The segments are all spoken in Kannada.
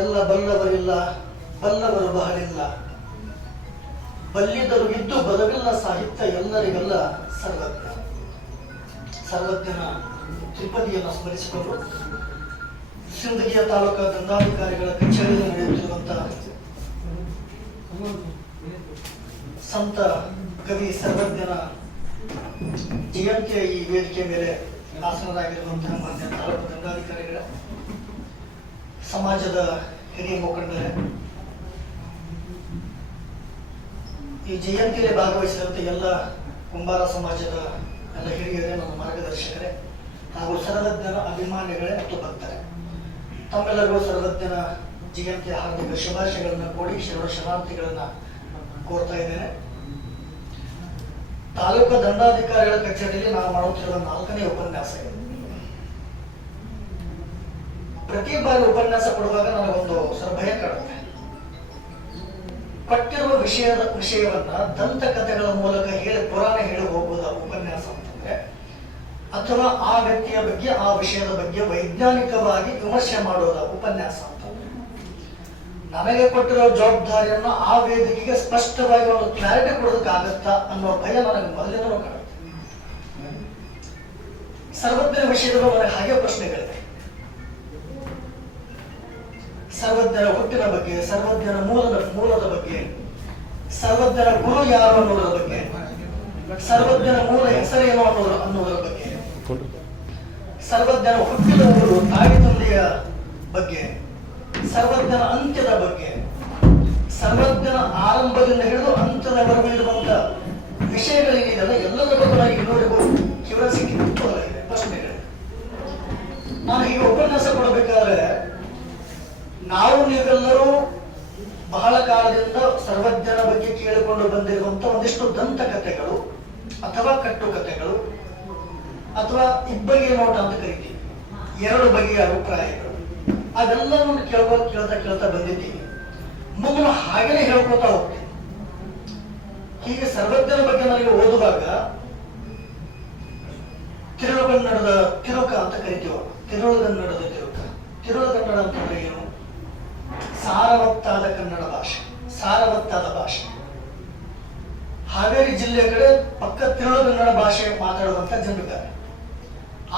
ಎಲ್ಲ ಬಲ್ಲವರಿಲ್ಲ, ಬಲ್ಲವರು ಬಹಳಿಲ್ಲ, ಬಲ್ಲಿದರು ಇದ್ದು ಬಲವಿಲ್ಲ ಸಾಹಿತ್ಯ ಎಲ್ಲರಿಗೆಲ್ಲ ಸರ್ವಜ್ಞ. ಸರ್ವಜ್ಞನ ತ್ರಿಪದಿಯನ್ನು ಸ್ಮರಿಸಿಕೊಂಡು ಸಿಂದಗಿಯ ತಾಲೂಕಾ ದಂಡಾಧಿಕಾರಿಗಳ ಕಚೇರಿಯಲ್ಲಿ ನಡೆಯುತ್ತಿರುವಂತಹ ಸಂತ ಕವಿ ಸರ್ವಜ್ಞನ ಜಯಂತಿಯ ಈ ವೇದಿಕೆ ಮೇಲೆ ಆಸನರಾಗಿರುವಂತಹ ಮಾನ್ಯ ತಾಲೂಕು ದಂಡಾಧಿಕಾರಿಗಳ, ಸಮಾಜದ ಹಿರಿಯ ಮುಖಂಡರೇ, ಈ ಜಯಂತಿಯಲ್ಲಿ ಭಾಗವಹಿಸಿದಂತೆ ಎಲ್ಲ ಕುಂಬಾರ ಸಮಾಜದ ಎಲ್ಲ ಹಿರಿಯರೇ, ನಮ್ಮ ಮಾರ್ಗದರ್ಶಕರೇ ಹಾಗೂ ಸರ್ವಜ್ಞನ ಅಭಿಮಾನಿಗಳೇ ಮತ್ತು ಭಕ್ತರೇ, ತಮ್ಮೆಲ್ಲರಿಗೂ ಸರ್ವಜ್ಞನ ಜಯಂತಿಯ ಹಾರ್ದಿಕ ಶುಭಾಶಯಗಳನ್ನು ಕೋರಿ ಶರಣಾರ್ಥಿಗಳನ್ನ ಕೋರ್ತಾ ಇದ್ದೇನೆ. ತಾಲೂಕು ದಂಡಾಧಿಕಾರಿಗಳ ಕಚೇರಿಯಲ್ಲಿ ನಾವು ಮಾಡುತ್ತಿರುವ 4ನೇ ಉಪನ್ಯಾಸ ಇದೆ. ಪ್ರತಿ ಬಾರಿ ಉಪನ್ಯಾಸ ಕೊಡುವಾಗ ನನಗೊಂದು ಭಯ ಕಾಡುತ್ತೆ. ಕೊಟ್ಟಿರುವ ವಿಷಯವನ್ನ ದಂತಕಥೆಗಳ ಮೂಲಕ ಪುರಾಣ ಹೇಳಿ ಹೋಗುವುದ ಉಪನ್ಯಾಸ ಅಂತಂದ್ರೆ, ಅಥವಾ ಆ ವ್ಯಕ್ತಿಯ ಬಗ್ಗೆ ಆ ವಿಷಯದ ಬಗ್ಗೆ ವೈಜ್ಞಾನಿಕವಾಗಿ ವಿಮರ್ಶೆ ಮಾಡೋದ ಉಪನ್ಯಾಸ ಅಂತ. ನಮಗೆ ಕೊಟ್ಟಿರೋ ಜವಾಬ್ದಾರಿಯನ್ನು ಆ ವೇದಿಕೆಗೆ ಸ್ಪಷ್ಟವಾಗಿ ಒಂದು ಕ್ಲಾರಿಟಿ ಕೊಡೋದಕ್ಕಾಗತ್ತಾ ಅನ್ನೋ ಭಯ ನನಗೆ ಮೊದಲಿಂದಲೂ ಕಾಡುತ್ತೆ. ಸರ್ವಜ್ಞನ ವಿಷಯದಲ್ಲೂ ನನಗೆ ಹಾಗೆ ಪ್ರಶ್ನೆಗಳಿವೆ. ಸರ್ವಜ್ಞನ ಹುಟ್ಟಿನ ಬಗ್ಗೆ, ಸರ್ವಜ್ಞನ ಮೂಲದ ಬಗ್ಗೆ, ಸರ್ವಜ್ಞನ ಗುರು ಯಾರು ಅನ್ನೋದರ ಬಗ್ಗೆ, ಸರ್ವಜ್ಞನ ಮೂಲ ಹೆಸರೇನು ಅನ್ನೋದರ ಬಗ್ಗೆ, ಸರ್ವಜ್ಞನ ಹುಟ್ಟಿದ ಊರು ತಾಯಿ ತಂದೆಯ ಬಗ್ಗೆ, ಸರ್ವಜ್ಞನ ಅಂತ್ಯದ ಬಗ್ಗೆ, ಸರ್ವಜ್ಞನ ಆರಂಭದಿಂದ ಹಿಡಿದು ಅಂತ್ಯದವರೆಗೂ ಇರುವಂತ ವಿಷಯಗಳೇನಿದೆಯಲ್ಲ ಎಲ್ಲದರ ಬಗ್ಗೆ ನನಗೆ ಇನ್ನೂರಿಗೂ ಕ್ಯೂರಿಯಾಸಿಟಿ ಇದೆ, ಪ್ರಶ್ನೆಗಳಿವೆ. ನಾನು ಈ ಉಪನ್ಯಾಸ ಕೊಡಬೇಕಾದ್ರೆ ನಾವು ನೀವೆಲ್ಲರೂ ಬಹಳ ಕಾಲದಿಂದ ಸರ್ವಜ್ಞನ ಬಗ್ಗೆ ಕೇಳಿಕೊಂಡು ಬಂದಿರುವಂತ ಒಂದಿಷ್ಟು ದಂತಕಥೆಗಳು ಅಥವಾ ಕಟ್ಟುಕಥೆಗಳು ಅಥವಾ ಇಬ್ಬಗೆಯ ನೋಟ ಅಂತ ಕರಿತೀವಿ, 2 ಬಗೆಯ ಅಭಿಪ್ರಾಯಗಳು, ಅದೆಲ್ಲವನ್ನು ಕೇಳ್ತಾ ಬಂದಿದ್ದೀವಿ. ಮುಂದೆ ಹಾಗೇನೆ ಹೇಳ್ಕೊತಾ ಹೋಗ್ತೀವಿ. ಹೀಗೆ ಸರ್ವಜ್ಞನ ಬಗ್ಗೆ ನನಗೆ ಓದುವಾಗ ತಿರುಳುಗನ್ನಡದ ತಿರುಕ ಅಂತ ಕರಿತೀವಿ. ತಿರುಳುಗನ್ನಡದ ತಿರುಳುಗನ್ನಡ ಅಂತಂದ್ರೆ ಏನು? ಸಾರವತ್ತಾದ ಕನ್ನಡ ಭಾಷೆ, ಸಾರವತ್ತಾದ ಭಾಷೆ. ಹಾವೇರಿ ಜಿಲ್ಲೆ ಕಡೆ ಪಕ್ಕ ತಿರುಳುಗನ್ನಡ ಭಾಷೆ ಮಾತಾಡುವಂತ ಜನರಿದ್ದಾರೆ.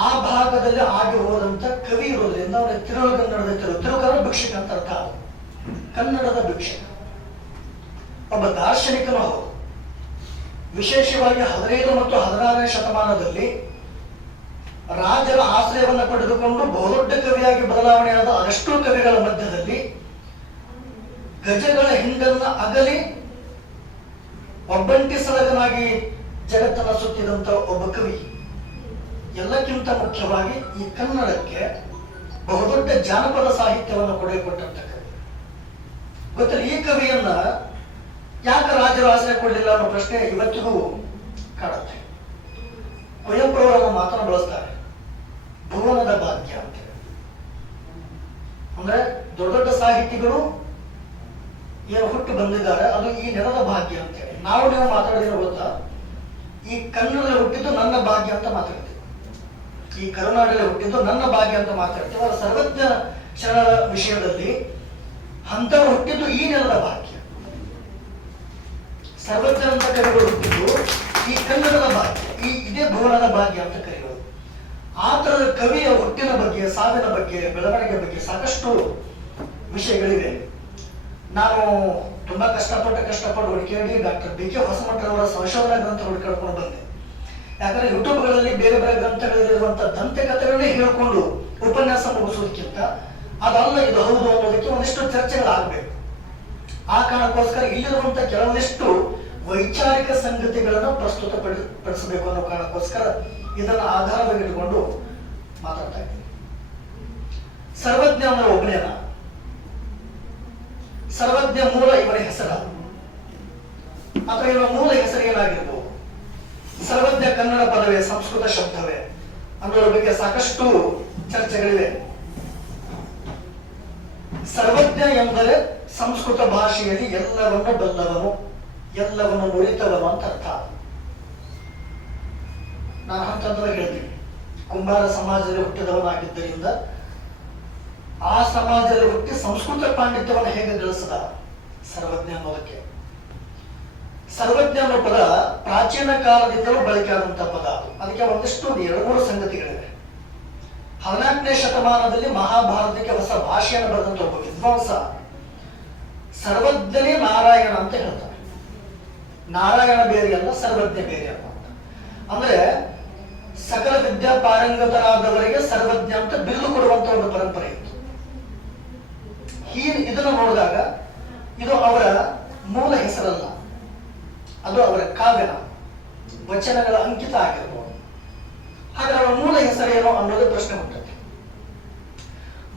ಆ ಭಾಗದಲ್ಲಿ ಆಗಿ ಹೋದಂತ ಕವಿ ಇರೋದ್ರಿಂದ ಅವನಿಗೆ ತಿರುಳುಗನ್ನಡದ ತಿರುಕರ ಭಿಕ್ಷಕ ಅಂತ ಅರ್ಥ. ಕನ್ನಡದ ಭಿಕ್ಷಕ ಒಬ್ಬ ದಾರ್ಶನಿಕನೂ ಹೌದು. ವಿಶೇಷವಾಗಿ 15 ಮತ್ತು 16ನೇ ಶತಮಾನದಲ್ಲಿ ರಾಜರ ಆಶ್ರಯವನ್ನು ಪಡೆದುಕೊಂಡು ಬಹುದೊಡ್ಡ ಕವಿಯಾಗಿ ಬದಲಾವಣೆಯಾದ ಅದೆಷ್ಟೋ ಕವಿಗಳ ಮಧ್ಯದಲ್ಲಿ ಗಜಗಳ ಹಿಂಡನ್ನ ಅಗಲಿ ಒಬ್ಬಂಟಿ ಸಲಗನಾಗಿ ಜಗತ್ತನ್ನ ಸುತ್ತಿದಂತ ಒಬ್ಬ ಕವಿ. ಎಲ್ಲಕ್ಕಿಂತ ಮುಖ್ಯವಾಗಿ ಈ ಕನ್ನಡಕ್ಕೆ ಬಹುದೊಡ್ಡ ಜಾನಪದ ಸಾಹಿತ್ಯವನ್ನು ಕೊಟ್ಟಂತ ಕವಿ. ಗೊತ್ತಿಲ್ಲ, ಈ ಕವಿಯನ್ನ ಯಾಕೆ ರಾಜರು ಆಶ್ರಯ ಕೊಡಲಿಲ್ಲ ಅನ್ನೋ ಪ್ರಶ್ನೆ ಇವತ್ತಿಗೂ ಕಾಡುತ್ತೆ. ಕುವೆಂಪು ಅವರ ಮಾತನ್ನು ಬಳಸ್ತಾರೆ, ಭುವನದ ಭಾಗ್ಯ ಅಂತ. ಅಂದ್ರೆ ದೊಡ್ಡ ದೊಡ್ಡ ಸಾಹಿತಿಗಳು ಏನು ಹುಟ್ಟು ಬಂದಿದ್ದಾರೆ, ಅದು ಈ ನೆಲದ ಭಾಗ್ಯ ಅಂತ ಹೇಳಿ. ನೀವು ಮಾತಾಡಿದಿರೋ ಗೊತ್ತಾ, ಈ ಕನ್ನಡದಲ್ಲಿ ಹುಟ್ಟಿದ್ದು ನನ್ನ ಭಾಗ್ಯ ಅಂತ ಮಾತಾಡ್ತೀವಿ, ಈ ಕರುನಾಡಲ್ಲಿ ಹುಟ್ಟಿದ್ದು ನನ್ನ ಭಾಗ್ಯ ಅಂತ ಮಾತಾಡ್ತೀವಿ. ಅವರ ಸರ್ವಜ್ಞ ಶರಣರ ವಿಷಯದಲ್ಲಿ ಅಂತವರು ಹುಟ್ಟಿದ್ದು ಈ ನೆಲದ ಭಾಗ್ಯ. ಸರ್ವಜ್ಞರಂತ ಕವಿಗಳು ಹುಟ್ಟಿದ್ದು ಈ ಕನ್ನಡದ ಭಾಗ್ಯ, ಇದೇ ಭುವನದ ಭಾಗ್ಯ ಅಂತ ಕರೆಯೋದು. ಆ ತರದ ಕವಿಯ ಹುಟ್ಟಿನ ಬಗ್ಗೆ, ಸಾವಿನ ಬಗ್ಗೆ, ಬೆಳವಣಿಗೆ ಬಗ್ಗೆ ಸಾಕಷ್ಟು ವಿಷಯಗಳಿವೆ. ನಾನು ತುಂಬಾ ಕಷ್ಟಪಟ್ಟು ಹುಡುಕಿ ಡಾಕ್ಟರ್ ಬಿ ಕೆ ಹೊಸಮಠರವರ ಸಂಶೋಧನಾ ಗ್ರಂಥ ಹುಡುಕಿಡ್ಕೊಂಡು ಬಂದೆ. ಯಾಕಂದ್ರೆ ಯೂಟ್ಯೂಬ್ಗಳಲ್ಲಿ ಬೇರೆ ಬೇರೆ ಗ್ರಂಥಗಳಲ್ಲಿರುವಂತಹ ದಂತಕಥೆಗಳನ್ನೇ ಹೇಳ್ಕೊಂಡು ಉಪನ್ಯಾಸ ಮುಗಿಸೋದಕ್ಕಿಂತ ಅದಲ್ಲ ಇದು ಹೌದು ಅನ್ನೋದಕ್ಕೆ ಒಂದಿಷ್ಟು ಚರ್ಚೆಗಳಾಗಬೇಕು. ಆ ಕಾರಣಕ್ಕೋಸ್ಕರ ಇಲ್ಲಿರುವಂತ ಕೆಲವೊಂದಿಷ್ಟು ವೈಚಾರಿಕ ಸಂಗತಿಗಳನ್ನು ಪ್ರಸ್ತುತಪಡಿಸಬೇಕು ಅನ್ನೋ ಕಾರಣಕ್ಕೋಸ್ಕರ ಇದನ್ನ ಆಧಾರವಾಗಿ ಇಟ್ಕೊಂಡು ಮಾತಾಡ್ತಾ ಇದ್ದೀನಿ. ಸರ್ವಜ್ಞ ಅಂದ್ರೆ ಒಬ್ಬನೇನ? ಸರ್ವಜ್ಞ ಮೂಲ ಇವನ ಹೆಸರ ಅಥವಾ ಇವನ ಮೂಲ ಹೆಸರು ಏನಾಗಿರ್ಬೋದು? ಸರ್ವಜ್ಞ ಕನ್ನಡ ಪದವೇ, ಸಂಸ್ಕೃತ ಶಬ್ದವೇ ಅನ್ನೋದ್ರ ಬಗ್ಗೆ ಸಾಕಷ್ಟು ಚರ್ಚೆಗಳಿವೆ. ಸರ್ವಜ್ಞ ಎಂದರೆ ಸಂಸ್ಕೃತ ಭಾಷೆಯಲ್ಲಿ ಎಲ್ಲವನ್ನು ಬಲ್ಲವನು, ಎಲ್ಲವನ್ನು ನುರಿತವನು ಅಂತ ಅರ್ಥ. ನಾನು ಅಂತಂದ್ರೆ ಹೇಳ್ತೀನಿ, ಕುಂಬಾರ ಸಮಾಜದಲ್ಲಿ ಹುಟ್ಟಿದವನಾಗಿದ್ದರಿಂದ ಆ ಸಮಾಜದಲ್ಲಿ ಹುಟ್ಟಿ ಸಂಸ್ಕೃತ ಪಾಂಡಿತ್ಯವನ್ನು ಹೇಗೆ ಗಳಿಸದ ಸರ್ವಜ್ಞ ಅನ್ನೋದಕ್ಕೆ. ಸರ್ವಜ್ಞ ಅನ್ನೋ ಪದ ಪ್ರಾಚೀನ ಕಾಲದಿಂದಲೂ ಬಳಕೆ ಆದಂತಹ ಪದ. ಅದಕ್ಕೆ ಒಂದಿಷ್ಟು 2-3 ಸಂಗತಿಗಳಿವೆ. 14ನೇ ಶತಮಾನದಲ್ಲಿ ಮಹಾಭಾರತಕ್ಕೆ ಹೊಸ ಭಾಷೆಯನ್ನು ಬರೆದಂತ ಒಬ್ಬ ವಿದ್ವಾಂಸ ಸರ್ವಜ್ಞನೇ ನಾರಾಯಣ ಅಂತ ಹೇಳ್ತಾರೆ. ನಾರಾಯಣ ಬೇರೆ ಅಲ್ಲ, ಸರ್ವಜ್ಞ ಬೇರೆ ಅಲ್ಲ ಅಂತ. ಅಂದ್ರೆ ಸಕಲ ವಿದ್ಯಾ ಪಾರಂಗತರಾದವರಿಗೆ ಸರ್ವಜ್ಞ ಅಂತ ಬಿರುದು ಕೊಡುವಂತ ಒಂದು ಪರಂಪರೆ ಇತ್ತು. ಇದನ್ನು ನೋಡಿದಾಗ ಇದು ಅವರ ಮೂಲ ಹೆಸರಲ್ಲ, ಅದು ಅವರ ಕಾವ್ಯನ ವಚನಗಳ ಅಂಕಿತ ಆಗಿರ್ಬೋದು. ಹಾಗೆ ಅವರ ಮೂಲ ಹೆಸರೇನೋ ಅನ್ನೋದು ಪ್ರಶ್ನೆ ಹುಟ್ಟುತ್ತೆ.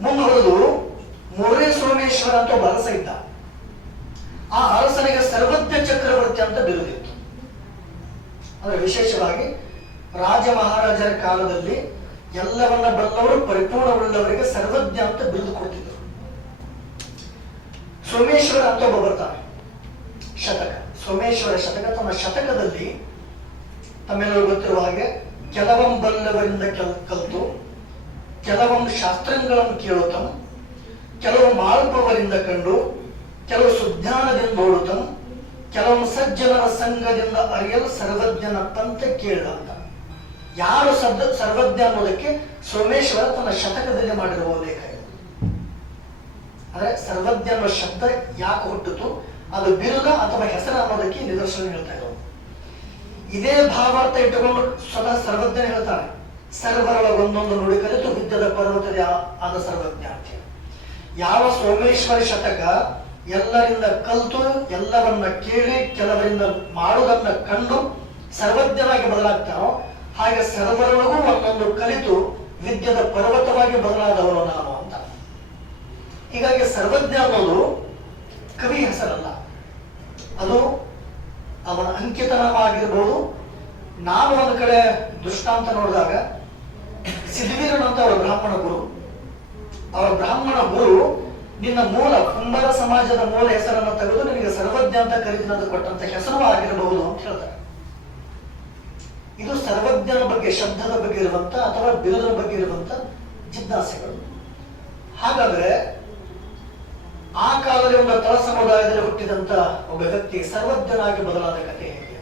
ಮುಂದುವರೆದು ಮೋರೆ ಸೋಮೇಶ್ವರ ಅಂತ ಒಬ್ಬ ಅರಸ ಇದ್ದ. ಆ ಅರಸನಿಗೆ ಸರ್ವಜ್ಞ ಚಕ್ರವರ್ತಿ ಅಂತ ಬಿರುದಿತ್ತು. ಅಂದ್ರೆ ವಿಶೇಷವಾಗಿ ರಾಜ ಮಹಾರಾಜರ ಕಾಲದಲ್ಲಿ ಎಲ್ಲವನ್ನ ಬಲ್ಲವರು ಪರಿಪೂರ್ಣವುಳ್ಳವರಿಗೆ ಸರ್ವಜ್ಞ ಅಂತ ಬಿರುದು ಕೊಡ್ತಿದ್ರು. ಸೋಮೇಶ್ವರ ಅಂತ ಒಬ್ಬ ಬರ್ತಾನೆ. ಶತಕ, ಸೋಮೇಶ್ವರ ಶತಕ. ತನ್ನ ಶತಕದಲ್ಲಿ ತಮ್ಮೆಲ್ಲರೂ ಗೊತ್ತಿರುವ ಹಾಗೆ ಕೆಲವಂ ಬಲ್ಲವರಿಂದ ಕಲಿತು, ಕೆಲವಂ ಶಾಸ್ತ್ರಗಳನ್ನು ಕೇಳುತ್ತಂ, ಕೆಲವು ಮಾಳ್ಪವರಿಂದ ಕಂಡು, ಕೆಲವು ಸುಜ್ಞಾನದಿಂದ ಓಡುತ್ತಂ, ಕೆಲವು ಸಜ್ಜನರ ಸಂಘದಿಂದ ಅರಿಯಲು ಸರ್ವಜ್ಞನ ಪಂಥ ಕೇಳ ಅಂತ. ಯಾರು ಸರ್ವಜ್ಞ ಅನ್ನೋದಕ್ಕೆ ಸೋಮೇಶ್ವರ ತನ್ನ ಶತಕದಲ್ಲಿ ಮಾಡಿರುವ ಉಲ್ಲೇಖ ಇದೆ. ಅಂದ್ರೆ ಸರ್ವಜ್ಞ ಅನ್ನೋ ಶಬ್ದ ಯಾಕೆ ಹುಟ್ಟಿತು, ಅದು ಬಿರುದ ಅಥವಾ ಹೆಸರು ಅನ್ನೋದಕ್ಕೆ ನಿದರ್ಶನ ಹೇಳ್ತಾ ಇರೋದು. ಇದೇ ಭಾವಾರ್ಥ ಇಟ್ಟುಕೊಂಡು ಸ್ವತಃ ಸರ್ವಜ್ಞ ಹೇಳ್ತಾನೆ, ಸರ್ವರ ಒಂದೊಂದು ನುಡಿ ಕಲಿತು ವಿದ್ಯದ ಪರ್ವತದ ಆದ ಸರ್ವಜ್ಞ ಅಂತ. ಯಾವ ಸೋಮೇಶ್ವರ ಶತಕ ಎಲ್ಲರಿಂದ ಕಲಿತು, ಎಲ್ಲವನ್ನ ಕೇಳಿ, ಕೆಲವರಿಂದ ಮಾಡುವುದನ್ನ ಕಂಡು ಸರ್ವಜ್ಞನಾಗಿ ಬದಲಾಗ್ತಾನೋ, ಹಾಗೆ ಸರ್ವರಿಗೂ ಒಂದೊಂದು ಕಲಿತು ವಿದ್ಯದ ಪರ್ವತವಾಗಿ ಬದಲಾದವರು ನಾನು ಅಂತ. ಹೀಗಾಗಿ ಸರ್ವಜ್ಞ ಅನ್ನೋದು ಕವಿ ಹೆಸರಲ್ಲ, ಅದು ಅವನ ಅಂಕಿತನಾಮ ಆಗಿರ್ಬೋದು. ನಾನು ಒಂದು ಕಡೆ ದೃಷ್ಟಾಂತ ನೋಡಿದಾಗ ಸಿದ್ಧವೀರನ್ ಅಂತ ಅವರ ಬ್ರಾಹ್ಮಣ ಗುರು, ಅವರ ಬ್ರಾಹ್ಮಣ ಗುರು ನಿನ್ನ ಮೂಲ ಕುಂಬರ ಸಮಾಜದ ಮೂಲ ಹೆಸರನ್ನು ತೆಗೆದು ನಿನಗೆ ಸರ್ವಜ್ಞ ಅಂತ ಕರೆದಿನದು ಕೊಟ್ಟಂತ ಹೆಸರು ಆಗಿರಬಹುದು ಅಂತ ಹೇಳ್ತಾರೆ. ಇದು ಸರ್ವಜ್ಞನ ಬಗ್ಗೆ, ಶಬ್ದದ ಬಗ್ಗೆ ಇರುವಂತ ಅಥವಾ ಬಿರುದ ಬಗ್ಗೆ ಇರುವಂತ ಜಿಜ್ಞಾಸೆಗಳು. ಹಾಗಾದ್ರೆ ಆ ಕಾಲದಲ್ಲಿ ಒಂದು ತಳ ಸಮುದಾಯದಲ್ಲಿ ಹುಟ್ಟಿದಂತ ಒಬ್ಬ ವ್ಯಕ್ತಿ ಸರ್ವಜ್ಞನಾಗಿ ಬದಲಾದ ಕಥೆ ಹೇಗೆ?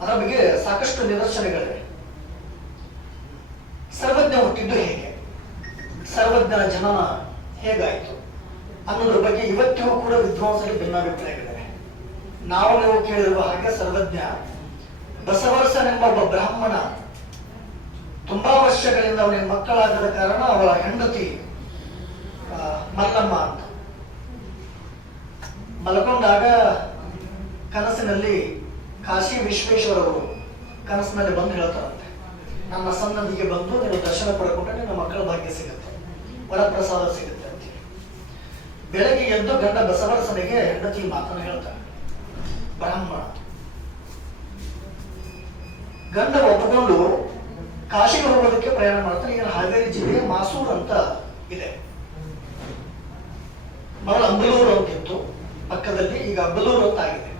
ಅದರ ಬಗ್ಗೆ ಸಾಕಷ್ಟು ನಿದರ್ಶನಗಳಿವೆ. ಸರ್ವಜ್ಞ ಹುಟ್ಟಿದ್ದು ಹೇಗೆ, ಸರ್ವಜ್ಞನ ಜನನ ಹೇಗಾಯಿತು ಅನ್ನೋದ್ರ ಬಗ್ಗೆ ಇವತ್ತಿಗೂ ಕೂಡ ವಿದ್ವಾಂಸರಿಗೆ ಭಿನ್ನಾಭಿಪ್ರಾಯಗಳಿವೆ. ನಾವು ನೀವು ಕೇಳಿರುವ ಹಾಗೆ ಸರ್ವಜ್ಞ ಬಸವರಸನೆಂಬ ಒಬ್ಬ ಬ್ರಾಹ್ಮಣ ತುಂಬಾ ವರ್ಷಗಳಿಂದ ಅವನಿಗೆ ಮಕ್ಕಳಾಗದ ಕಾರಣ ಅವಳ ಹೆಂಡತಿ ಮಲ್ಲಮ್ಮ ಅಂತ ಮಲ್ಕೊಂಡಾಗ ಕನಸಿನಲ್ಲಿ ಕಾಶಿ ವಿಶ್ವೇಶ್ವರವರು ಕನಸಿನಲ್ಲಿ ಬಂದು ಹೇಳ್ತಾರಂತೆ, ನನ್ನ ಸನ್ನದಿಗೆ ಬಂದು ನೀವು ದರ್ಶನ ಪಡ್ಕೊಂಡ್ರೆ ನಿನ್ನ ಮಕ್ಕಳ ಭಾಗ್ಯ ಸಿಗುತ್ತೆ, ವರಪ್ರಸಾದ ಸಿಗುತ್ತೆ ಅಂತ. ಬೆಳಗ್ಗೆ ಎದ್ದು ಗಂಡ ಬಸವರಸನಿಗೆ ಹೆಂಡತಿ ಮಾತನ್ನು ಹೇಳ್ತಾನೆ. ಬ್ರಾಹ್ಮಣ ಗಂಡ ಒಪ್ಪಿಕೊಂಡು ಕಾಶಿಗೆ ಹೋಗೋದಕ್ಕೆ ಪ್ರಯಾಣ ಮಾಡ್ತಾರೆ. ಈಗ ಹಾವೇರಿ ಜಿಲ್ಲೆಯ ಮಾಸೂರು ಅಂತ ಇದೆ. ಮೊದಲು ಅಂಬಲೂರು ಅಂತಿತ್ತು ಪಕ್ಕದಲ್ಲಿ, ಈಗ ಅಬ್ಬಲೂರು ಅಂತ ಆಗಿದೆ.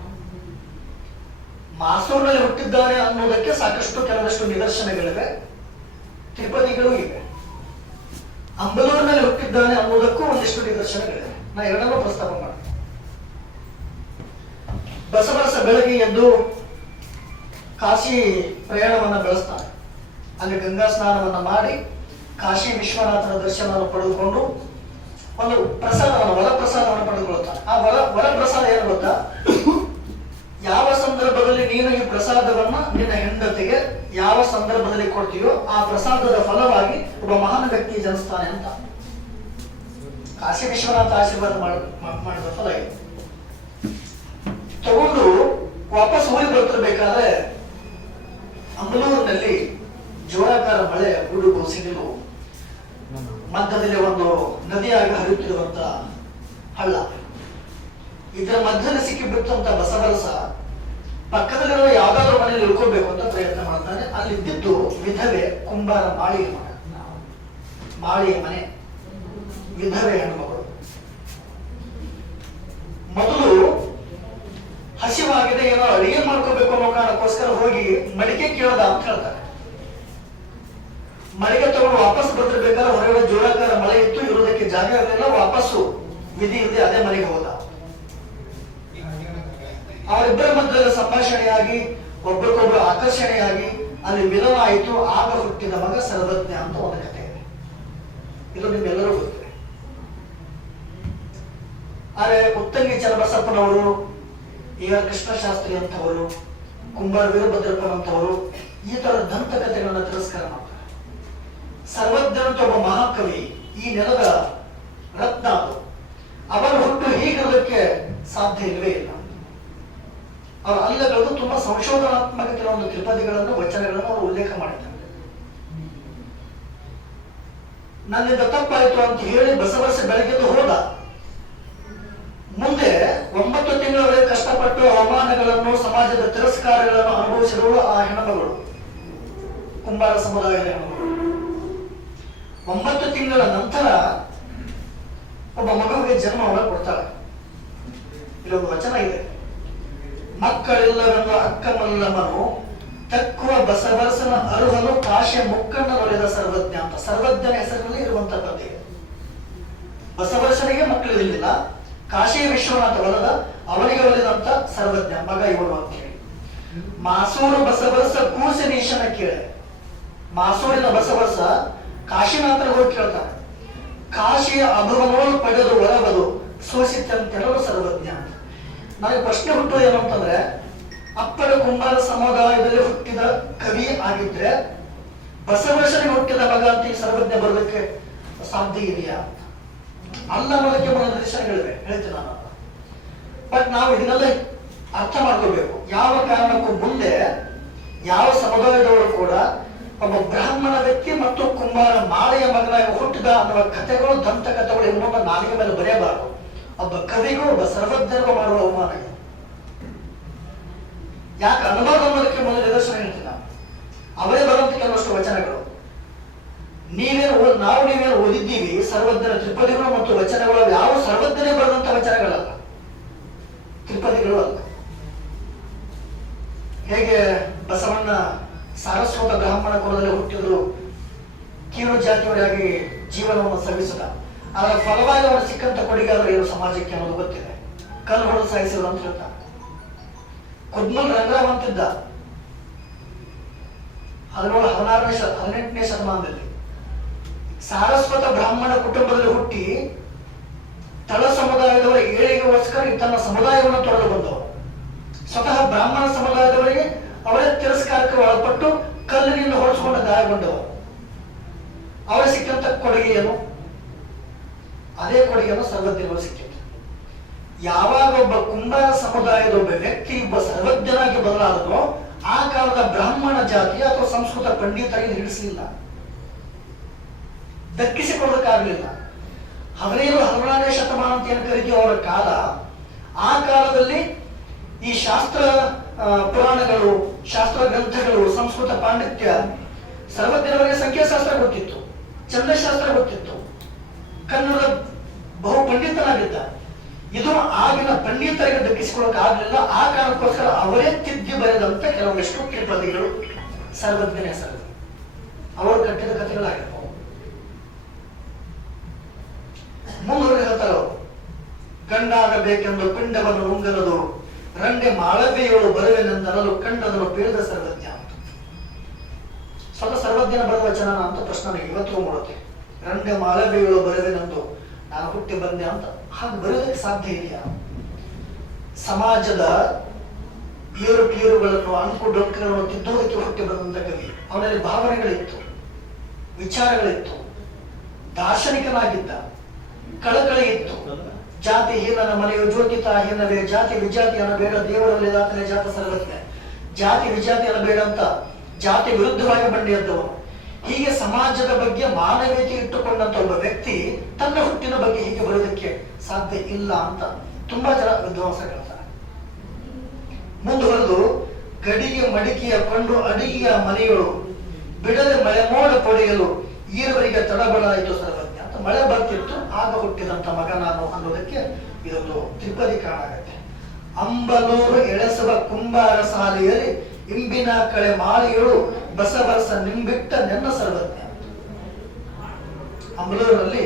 ಮಾಸೂರಿನಲ್ಲಿ ಹುಟ್ಟಿದ್ದಾನೆ ಅನ್ನೋದಕ್ಕೆ ಸಾಕಷ್ಟು ಕೆಲವಷ್ಟು ನಿದರ್ಶನಗಳಿವೆ, ತ್ರಿಪದಿಗಳು ಇವೆ. ಅಂಬಲೂರಿನಲ್ಲಿ ಹುಟ್ಟಿದ್ದಾನೆ ಅನ್ನೋದಕ್ಕೂ ಒಂದಿಷ್ಟು ನಿದರ್ಶನಗಳಿವೆ. ನಾ ಎರಡನ್ನೂ ಪ್ರಸ್ತಾಪ ಮಾಡ್ತೀನಿ. ಬಸವರಸ ಬೆಳಗ್ಗೆ ಎದ್ದು ಕಾಶಿ ಪ್ರಯಾಣವನ್ನ ಬೆಳೆಸ್ತಾನೆ. ಅಲ್ಲಿ ಗಂಗಾ ಸ್ನಾನವನ್ನ ಮಾಡಿ ಕಾಶಿ ವಿಶ್ವನಾಥನ ದರ್ಶನವನ್ನು ಪಡೆದುಕೊಂಡು ಒಂದು ಪ್ರಸಾದವನ್ನು, ವರಪ್ರಸಾದವನ್ನು ಪಡೆದುಕೊಳ್ಳುತ್ತಾನೆ. ಆ ವರಪ್ರಸಾದ ಏನು ಗೊತ್ತಾ? ಯಾವ ಸಂದರ್ಭದಲ್ಲಿ ನೀನು ಈ ಪ್ರಸಾದವನ್ನ ನಿನ್ನ ಹೆಂಡತಿಗೆ ಯಾವ ಸಂದರ್ಭದಲ್ಲಿ ಕೊಡ್ತೀಯೋ ಆ ಪ್ರಸಾದದ ಫಲವಾಗಿ ಒಬ್ಬ ಮಹಾನ್ ವ್ಯಕ್ತಿ ಜನಿಸ್ತಾನೆ ಅಂತ. ಕಾಶಿ ವಿಶ್ವನಾಥ ಆಶೀರ್ವಾದ ಮಾಡಿದ ಫಲ ಇದು. ತಗೊಂಡು ವಾಪಸ್ ಊರಿಗೆ ಬರ್ತಿರ್ಬೇಕಾದ್ರೆ ಅಂಬಲೂರಿನಲ್ಲಿ ಜೋರಾಕಾರ ಮಳೆ, ಗುಡುಗು, ಸಿಡಿಲು, ಮಧ್ಯದಲ್ಲಿ ಒಂದು ನದಿಯಾಗಿ ಹರಿಯುತ್ತಿರುವಂತ ಹಳ್ಳ. ಇದರ ಮಧ್ಯದಲ್ಲಿ ಸಿಕ್ಕಿಬಿಟ್ಟಂತ ಬಸವರಸ ಪಕ್ಕದಲ್ಲಿರುವ ಯಾವ್ದಾದ್ರು ಮನೆಯಲ್ಲಿ ಇಳ್ಕೋಬೇಕು ಅಂತ ಪ್ರಯತ್ನ ಮಾಡ್ತಾನೆ. ಅಲ್ಲಿದ್ದು ವಿಧವೆ ಕುಂಬಾರ ಮಾಳಿಯ ಮನೆ, ವಿಧವೆ ಹೆಣ್ಮಗಳು. ಮೊದಲು ಹಸಿವಾಗಿದೆ, ಏನೋ ಅಡಿಗೆ ಮಾಡ್ಕೋಬೇಕು ಅನ್ನೋ ಕಾರಣಕ್ಕೋಸ್ಕರ ಹೋಗಿ ಮಡಿಕೆ ಕೇಳದ ಅಂತ ಹೇಳ್ತಾರೆ. ಮಡಿಕೆ ತಗೊಂಡು ಅವರು ವಾಪಸ್ ಬರ್ತಿರ್ಬೇಕಾದ್ರೆ ಹೊರಗಡೆ ಜೋರಾಕಾರ ಮಳೆ ಇತ್ತು, ಇರೋದಕ್ಕೆ ಜಾಗ ಇರಲಿಲ್ಲ, ವಾಪಸ್ಸು ವಿಧಿ ಇಲ್ಲದೆ ಅದೇ ಮನೆಗೆ ಹೋದ. ಅವರಿಬ್ಬರ ಮಧ್ಯದಲ್ಲಿ ಸಂಭಾಷಣೆಯಾಗಿ ಒಬ್ಬರಿಗೊಬ್ಬರು ಆಕರ್ಷಣೆಯಾಗಿ ಅಲ್ಲಿ ಮಿಲನ ಆಯಿತು. ಆಗ ಹುಟ್ಟಿದ ಮಗ ಸರ್ವಜ್ಞ ಅಂತ ಒಂದು ಕಥೆ ಇದೆ. ಇದು ನಿಮ್ಮೆಲ್ಲರೂ ಗೊತ್ತಿದೆ. ಆದರೆ ಉತ್ತಂಗಿ ಚನ್ನಬಸಪ್ಪನವರು, ಈಗ ಕೃಷ್ಣಶಾಸ್ತ್ರಿ ಅಂತವರು, ಕುಂಬಾರ ವೀರಭದ್ರಪ್ಪನಂತವರು ಈ ತರ ದಂತಕಥೆಗಳನ್ನ ತಿರಸ್ಕಾರ ಮಾಡ್ತಾರೆ. ಸರ್ವಜ್ಞ ಅಂತ ಒಬ್ಬ ಮಹಾಕವಿ, ಈ ನೆಲದ ರತ್ನ ಅದು. ಅವರ ಹುಟ್ಟು ಹೀಗಿರೋದಕ್ಕೆ ಸಾಧ್ಯ ಇಲ್ಲವೇ ಇಲ್ಲ. ಅವರ ಅಲ್ಲಗಳದ್ದು ತುಂಬಾ ಸಂಶೋಧನಾತ್ಮಕ ಕೆಲವೊಂದು ತ್ರಿಪದಿಗಳನ್ನು, ವಚನಗಳನ್ನು ಅವರು ಉಲ್ಲೇಖ ಮಾಡಿದ್ದಾರೆ. ನನ್ನಿಂದ ತಪ್ಪಾಯಿತು ಅಂತ ಹೇಳಿ ಬಸವರ್ಷ ಬೆಳಗ್ಗೆದ್ದು ಹೋದ. ಮುಂದೆ 9 ತಿಂಗಳವರೆಗೆ ಕಷ್ಟಪಟ್ಟು ಅವಮಾನಗಳನ್ನು, ಸಮಾಜದ ತಿರಸ್ಕಾರಗಳನ್ನು ಅನುಭವಿಸಿದವರು ಆ ಹೆಣ್ಣುಮಗಳು, ಕುಂಬಾರ ಸಮುದಾಯದ ಹೆಣ್ಣುಮಗಳು. 9 ತಿಂಗಳ ನಂತರ ಒಬ್ಬ ಮಗುವಿಗೆ ಜನ್ಮವನ್ನು ಕೊಡ್ತಾಳೆ. ಇಲ್ಲೊಂದು ವಚನ ಇದೆ, ಮಕ್ಕಳೆಲ್ಲರನ್ನು ಅಕ್ಕಮಲ್ಲಮ್ಮನು ತಕ್ಕುವ ಬಸವರಸನ ಅರುಹಲು ಕಾಶೆ ಮುಕ್ಕಣ್ಣ ನೊರೆದ ಸರ್ವಜ್ಞ ಅಂತ. ಸರ್ವಜ್ಞನ ಹೆಸರಿನಲ್ಲಿ ಇರುವಂತಹ ಕಥೆ. ಬಸವರಸನಿಗೆ ಮಕ್ಕಳಿರಲಿಲ್ಲ, ಕಾಶಿ ವಿಶ್ವನಾಥ ಒಲದ ಅವನಿಗೆ ಒಲಿದಂತ ಸರ್ವಜ್ಞ ಮಗ ಇವನು ಅಂತ ಹೇಳಿ. ಮಾಸೂರು ಬಸವರಸ ಕೂಸನೀಶನ ಕೇಳೆ. ಮಾಸೂರಿನ ಬಸವರಸ ಕಾಶಿನಾಥನ ಹೋಗಿ ಕೇಳ್ತಾನೆ, ಕಾಶಿಯ ಅಭವನೋಳು ಪಡೆದು ಒಳಬದು ಸೋಸಿತಂತೆರಲು ಸರ್ವಜ್ಞ ಅಂತ. ನನಗೆ ಪ್ರಶ್ನೆ ಹುಟ್ಟುವುದು ಏನು ಅಂತಂದ್ರೆ, ಅಪ್ಪಡ ಕುಂಬಾರ ಸಮುದಾಯದಲ್ಲಿ ಹುಟ್ಟಿದ ಕವಿ ಆಗಿದ್ರೆ ಬಸವರಸನಿಗೆ ಹುಟ್ಟಿದ ಮಗ ಅಂತ ಈ ಸರ್ವಜ್ಞ ಬರೋದಕ್ಕೆ ಸಾಧ್ಯ ಇದೆಯಾ ಅಂತ. ಅಲ್ಲ ಅನ್ನೋದಕ್ಕೆ ಒಂದು ನಿದರ್ಶನಗಳಿವೆ, ಹೇಳ್ತೀನಿ ನಾನು. ಬಟ್ ನಾವು ಇದನ್ನೆಲ್ಲ ಅರ್ಥ ಮಾಡ್ಕೋಬೇಕು. ಯಾವ ಕಾರಣಕ್ಕೂ ಮುಂದೆ ಯಾವ ಸಮುದಾಯದವರು ಕೂಡ ಒಬ್ಬ ಬ್ರಾಹ್ಮಣ ವ್ಯಕ್ತಿ ಮತ್ತು ಕುಂಬಾರ ಮಾಳೆಯ ಮಗನಾಗಿ ಹುಟ್ಟಿದ ಅನ್ನುವ ಕಥೆಗಳು, ದಂತಕಥೆಗಳು ಇನ್ನೊಬ್ಬ ನಾಲಿಗೆ ಮೇಲೆ ಬರೆಯಬಾರದು. ಒಬ್ಬ ಕವಿಗೂ ಒಬ್ಬ ಸರ್ವಜ್ಞರಿಗೂ ಮಾಡುವ ಅವಮಾನ ಇದು. ಯಾಕೆ ಅನುಭವ ಅನ್ನೋದಕ್ಕೆ ಮೊದಲು ನಿದರ್ಶನ ಹೇಳ್ತೀನಿ ನಾನು. ಅವರೇ ಬರುವಂತ ಕೆಲವಷ್ಟು ವಚನಗಳು ನೀವೇನು ಓದಿದ್ದೀವಿ. ಸರ್ವಜ್ಞರ ತ್ರಿಪದಿಗಳು ಮತ್ತು ವಚನಗಳು ಯಾವ ಸರ್ವಜ್ಞನೇ ಬರೆದಂತ ವಚನಗಳಲ್ಲ, ತ್ರಿಪದಿಗಳು ಅಲ್ಲ. ಹೇಗೆ ಬಸವಣ್ಣ ಸಾರಸ್ವತ ಬ್ರಾಹ್ಮಣ ಕುಲದಲ್ಲಿ ಹುಟ್ಟಿದ್ರು, ಕೀಳು ಜಾತಿಯವರಾಗಿ ಜೀವನವನ್ನು ಸವಿಸಿದ. ಅದರ ಫಲವಾಗಿ ಅವರು ಸಿಕ್ಕಂತ ಕೊಡುಗೆಯಾದರೂ ಏನು ಸಮಾಜಕ್ಕೆ ಅನ್ನೋದು ಗೊತ್ತಿದೆ. ಕಲ್ಲು ಹೊಡೆದು ಸಾಯಿಸಿದ್ರು ಅಂತ ಹೇಳ್ತಾರೆ. ಕುದ್ಮಲ್ ರಂಗರಾವ್ ಅಂತಿದ್ದ 18ನೇ ಶತಮಾನದಲ್ಲಿ ಸಾರಸ್ವತ ಬ್ರಾಹ್ಮಣ ಕುಟುಂಬದಲ್ಲಿ ಹುಟ್ಟಿ ತಳ ಸಮುದಾಯದವರ ಏಳಿಗೆಗೋಸ್ಕರ ತನ್ನ ಸಮುದಾಯವನ್ನು ತೊರೆದು ಬಂದವರು. ಸ್ವತಃ ಬ್ರಾಹ್ಮಣ ಸಮುದಾಯದವರಿಗೆ ಅವರೇ ತಿರಸ್ಕಾರಕ್ಕೆ ಒಳಪಟ್ಟು ಕಲ್ಲಿನಿಂದ ಹೊಡೆಸಿಕೊಂಡು ಗಾಯಗೊಂಡವರು. ಅವರ ಸಿಕ್ಕಂತ ಕೊಡುಗೆ ಏನು? ಅದೇ ಕೊಡುಗೆಯನ್ನು ಸರ್ವಜ್ಞರು ಸಿಕ್ಕಿತ್ತು. ಯಾವಾಗ ಒಬ್ಬ ಕುಂಬಾರ ಸಮುದಾಯದ ಒಬ್ಬ ವ್ಯಕ್ತಿ ಒಬ್ಬ ಸರ್ವಜ್ಞನಾಗಿ ಬದಲಾದನೋ ಆ ಕಾಲದ ಬ್ರಾಹ್ಮಣ ಜಾತಿ ಅಥವಾ ಸಂಸ್ಕೃತ ಪಂಡಿತರಿಗೆ ಹಿಡಿಸಲಿಲ್ಲ, ದಕ್ಕಿಸಿಕೊಳ್ಳೋದಕ್ಕಾಗಲಿಲ್ಲ. 16ನೇ ಶತಮಾನ ಅಂತ ಏನು ಕರಿತೀವಿ ಅವರ ಕಾಲ. ಆ ಕಾಲದಲ್ಲಿ ಈ ಶಾಸ್ತ್ರ ಪುರಾಣಗಳು, ಶಾಸ್ತ್ರ ಗ್ರಂಥಗಳು, ಸಂಸ್ಕೃತ ಪಾಂಡಿತ್ಯ, ಸರ್ವಜ್ಞರವರಿಗೆ ಸಂಖ್ಯಾಶಾಸ್ತ್ರ ಗೊತ್ತಿತ್ತು, ಚಂದ್ರಶಾಸ್ತ್ರ ಗೊತ್ತಿತ್ತು, ಕನ್ನಡ ಬಹು ಪಂಡಿತನಾಗಿದ್ದ. ಇದು ಆಗಿನ ಪಂಡಿತರಿಗೆ ದಕ್ಕಿಸಿಕೊಳ್ಳೋಕೆ ಆಗಲಿಲ್ಲ. ಆ ಕಾರಣಕ್ಕೋಸ್ಕರ ಅವರೇ ತಿದ್ದಿ ಬರೆದಂತ ಕೆಲವೊಂದಿಷ್ಟು ತ್ರಿಪದಿಗಳು ಸರ್ವಜ್ಞನ ಹೆಸರು, ಅವರು ಕಟ್ಟಿದ ಕಥೆಗಳಾಗಿರ್ಬೋದು. ಮುಂದುವರೆದು ಹೇಳ್ತಾರೆ ಅವರು, ಗಂಡಾಗಬೇಕೆಂದು ಪಿಂಡವನ್ನು ನುಂಗಲದು ರಂಡೆ ಮಾಳವೆಯೋಳು ಬರುವೆನೆಂದರಲು ಕಂಡದನ್ನು ಪೀಳಿದ ಸರ್ವಜ್ಞ ಅಂತ. ಸ್ವತಃ ಸರ್ವಜ್ಞನ ಬರೆದ ವಚನ ಅಂತ ಪ್ರಶ್ನೆ ಇವತ್ತು ಮೂಡುತ್ತೆ. ರಂಡೆ ಮಾಳವೆಯೋಳು ಬರುವೆನೆಂದು ನಾನು ಹುಟ್ಟಿ ಬಂದೆ ಅಂತ. ಹಾಗೆ ಬರೆಯೋದಕ್ಕೆ ಸಾಧ್ಯ ಇದೆಯಾ? ಸಮಾಜದ ಏರುಪೇರುಗಳನ್ನು, ಅಂಕು ಡೊಂಕುಗಳನ್ನು ತಿದ್ದೋದಕ್ಕೆ ಹುಟ್ಟಿ ಬಂದಂತ ಕವಿ. ಅವನಲ್ಲಿ ಭಾವನೆಗಳಿತ್ತು, ವಿಚಾರಗಳಿತ್ತು, ದಾರ್ಶನಿಕನಾಗಿದ್ದ, ಕಳಕಳಿ ಇತ್ತು. ಜಾತಿ ಹೀನನ ಮನೆಯು ಜ್ಯೋತಿತ ಹೀನವೇ, ಜಾತಿ ವಿಜಾತಿ ಅನ್ನಬೇಡ ದೇವರಲ್ಲಿ ದಾತನೇ ಜಾತ ಸರ್ವಜ್ಞ. ಜಾತಿ ವಿಜಾತಿ ಅನ್ನಬೇಡ ಅಂತ ಜಾತಿ ವಿರುದ್ಧವಾಗಿ ಬಂಡಿ ಎದ್ದವನು. ಹೀಗೆ ಸಮಾಜದ ಬಗ್ಗೆ ಮಾನವೀಯತೆ ಇಟ್ಟುಕೊಂಡಂತ ಒಬ್ಬ ವ್ಯಕ್ತಿ ತನ್ನ ಹುಟ್ಟಿನ ಬಗ್ಗೆ ಹೀಗೆ ಬರೋದಕ್ಕೆ ಸಾಧ್ಯ ಇಲ್ಲ ಅಂತ ತುಂಬಾ ಜನ ವಿದ್ವಾಂಸರು ಹೇಳ್ತಾರೆ. ಮುಂದುವರೆದು ಗಡಿಯ ಮಡಿಕೆಯ ಕೊಂಡು ಅಡಿಗೆಯ ಮನೆಗಳು ಬಿಡದೆ ಮಳೆ ಮೋಡ ಪಡೆಯಲು ಈರುವರಿಗೆ ತಡಬಡ ಆಯಿತು ಸರ್ವಜ್ಞ ಅಂತ. ಮಳೆ ಬರ್ತಿತ್ತು, ಆಗ ಹುಟ್ಟಿದಂತ ಮಗ ನಾನು ಅನ್ನೋದಕ್ಕೆ ಇದೊಂದು ತ್ರಿಪದಿ ಕಾರಣ ಆಗುತ್ತೆ. ಅಂಬಲೂರು ಎಳೆಸುವ ಕುಂಬಾರ ಸಾಲಿಯಲ್ಲಿ ಇಂಬಿನ ಕಳೆ ಮಾಳಿಯಳು ಬಸವರಸ ನಿಂಬಿಟ್ಟ ನೆನ್ನ ಸರ್ವಜ್ಞ. ಅಮಲೂರಿನಲ್ಲಿ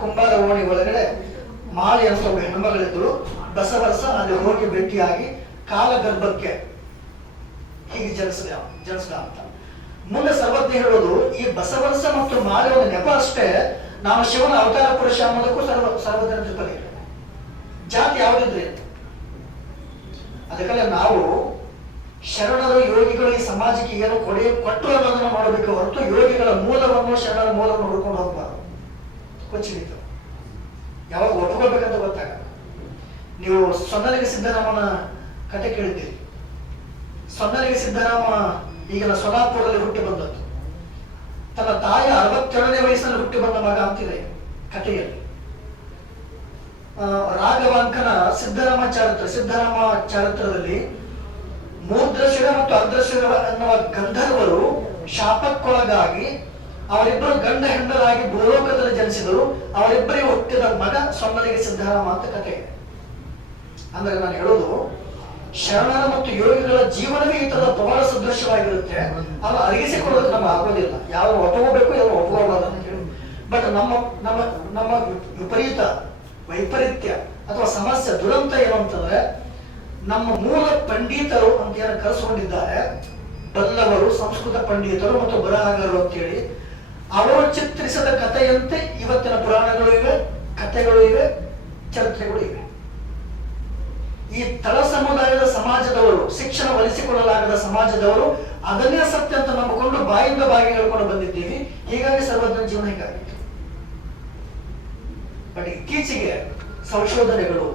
ಕುಂಬಾರ ಓಣಿ ಒಳಗಡೆ ಮಾಳಿ ಅಂತ ಒಬ್ಬ ಹೆಣ್ಮಗಳಿದ್ರು. ಬಸವರಸ ಅಲ್ಲಿ ಹೋಗಿ ಭೇಟಿಯಾಗಿ ಕಾಲಗರ್ಭಕ್ಕೆ ಹೀಗೆ ಜನಿಸ್ದ ಅಂತ. ಮುಂದೆ ಸರ್ವಜ್ಞ ಹೇಳೋದು, ಈ ಬಸವರಸ ಮತ್ತು ಮಾಳಿ ಒಂದು ನೆಪ ಅಷ್ಟೇ, ನಾವು ಶಿವನ ಅವತಾರ ಪುರುಷ ಅನ್ನೋದಕ್ಕೂ ಸರ್ವಜ್ಞನ ತಿಳ್ಕೊಳ್ಳಿ. ಜಾತಿ ಯಾವುದಿದ್ರೆ ಅದಕ್ಕೆಲ್ಲ ನಾವು ಶರಣರು ಯೋಗಿಗಳು ಈ ಸಮಾಜಕ್ಕೆ ಏನು ಕೊಟ್ಟರು ಅನ್ನೋದನ್ನು ಮಾಡಬೇಕು ಹೊರತು ಯೋಗಿಗಳ ಮೂಲವನ್ನು ಶರಣರ ಮೂಲವನ್ನು ಹುಡ್ಕೊಂಡು ಹೋಗ್ಬಾರ್ದು. ಕೊಚ್ಚಿಡಿತು ಯಾವಾಗ ಒಪ್ಕೊಳ್ಬೇಕಂತ ಗೊತ್ತಾಗ. ನೀವು ಸೊನ್ನಲಿಗೆ ಸಿದ್ದರಾಮನ ಕತೆ ಕೇಳಿದ್ದೀರಿ. ಸೊನ್ನಲಿಗೆ ಸಿದ್ದರಾಮ ಈಗಿನ ಸೊಲಾಪುರದಲ್ಲಿ ಹುಟ್ಟಿ ಬಂದದ್ದು. ತನ್ನ ತಾಯಿ 62ನೇ ವಯಸ್ಸಿನಲ್ಲಿ ಹುಟ್ಟಿ ಬಂದ ಮಗ ಅಂತಿದೆ ಕಥೆಯಲ್ಲಿ. ರಾಘವಾಂಕನ ಸಿದ್ದರಾಮ ಚಾರಿತ್ರದಲ್ಲಿ ಮೂರ್ಧಶಿರ ಮತ್ತು ಅರ್ಧಶಿರ ಎನ್ನುವ ಗಂಧರ್ವರು ಶಾಪಕ್ಕೊಳಗಾಗಿ ಅವರಿಬ್ಬರು ಗಂಡ ಹೆಂಡರಾಗಿ ಭೂಲೋಕದಲ್ಲಿ ಜನಿಸಿದರು. ಅವರಿಬ್ಬರಿಗೆ ಹುಟ್ಟಿದ ಮಗ ಸೊನ್ನಲಿಗೆ ಸಿದ್ದರಾಮ ಅಂತ ಕಥೆ. ಅಂದ್ರೆ ನಾನು ಹೇಳೋದು, ಶರಣರ ಮತ್ತು ಯೋಗಿಗಳ ಜೀವನವೇ ಈ ತರ ಪ್ರಮಾಣ ಸದೃಶ್ಯವಾಗಿರುತ್ತೆ. ಅದು ಅರಿಗಿಸಿಕೊಳ್ಳೋದಕ್ಕೆ ನಮ್ಗೆ ಆಗೋದಿಲ್ಲ. ಯಾವ ಒಪ್ಕೋಬೇಕು ಯಾವ ಒಪ್ಕೋಬಾರ್ದು ಅಂತ ಹೇಳಿ. ಬಟ್ ನಮ್ಮ ವಿಪರೀತ ವೈಪರೀತ್ಯ ಅಥವಾ ಸಮಸ್ಯೆ ದುರಂತ ಏನು ಅಂತಂದ್ರೆ, ನಮ್ಮ ಮೂಲ ಪಂಡಿತರು ಅಂತ ಏನು ಕರೆಸ್ಕೊಂಡಿದ್ದಾರೆ, ಬಲ್ಲವರು, ಸಂಸ್ಕೃತ ಪಂಡಿತರು ಮತ್ತು ಬರಹಗಾರರು ಅಂತೇಳಿ, ಅವರು ಚಿತ್ರಿಸಿದ ಕಥೆಯಂತೆ ಇವತ್ತಿನ ಪುರಾಣಗಳು ಇವೆ, ಕಥೆಗಳು ಇವೆ, ಚರಿತ್ರೆಗಳು ಇವೆ. ಈ ತಳ ಸಮುದಾಯದ ಸಮಾಜದವರು, ಶಿಕ್ಷಣ ಒಲಿಸಿಕೊಳ್ಳಲಾಗದ ಸಮಾಜದವರು ಅದನ್ನೇ ಸತ್ಯ ಅಂತ ನಂಬಿಕೊಂಡು ಬಾಯಿಂದ ಬಾಯಿಗೆ ಹೇಳ್ಕೊಂಡು ಬಂದಿದ್ದೀವಿ. ಹೀಗಾಗಿ ಸರ್ವಜ್ಞನ ಜೀವನ ಹೀಗಾಗಿತ್ತು. ಬಟ್ ಇತ್ತೀಚೆಗೆ ಸಂಶೋಧನೆಗಳು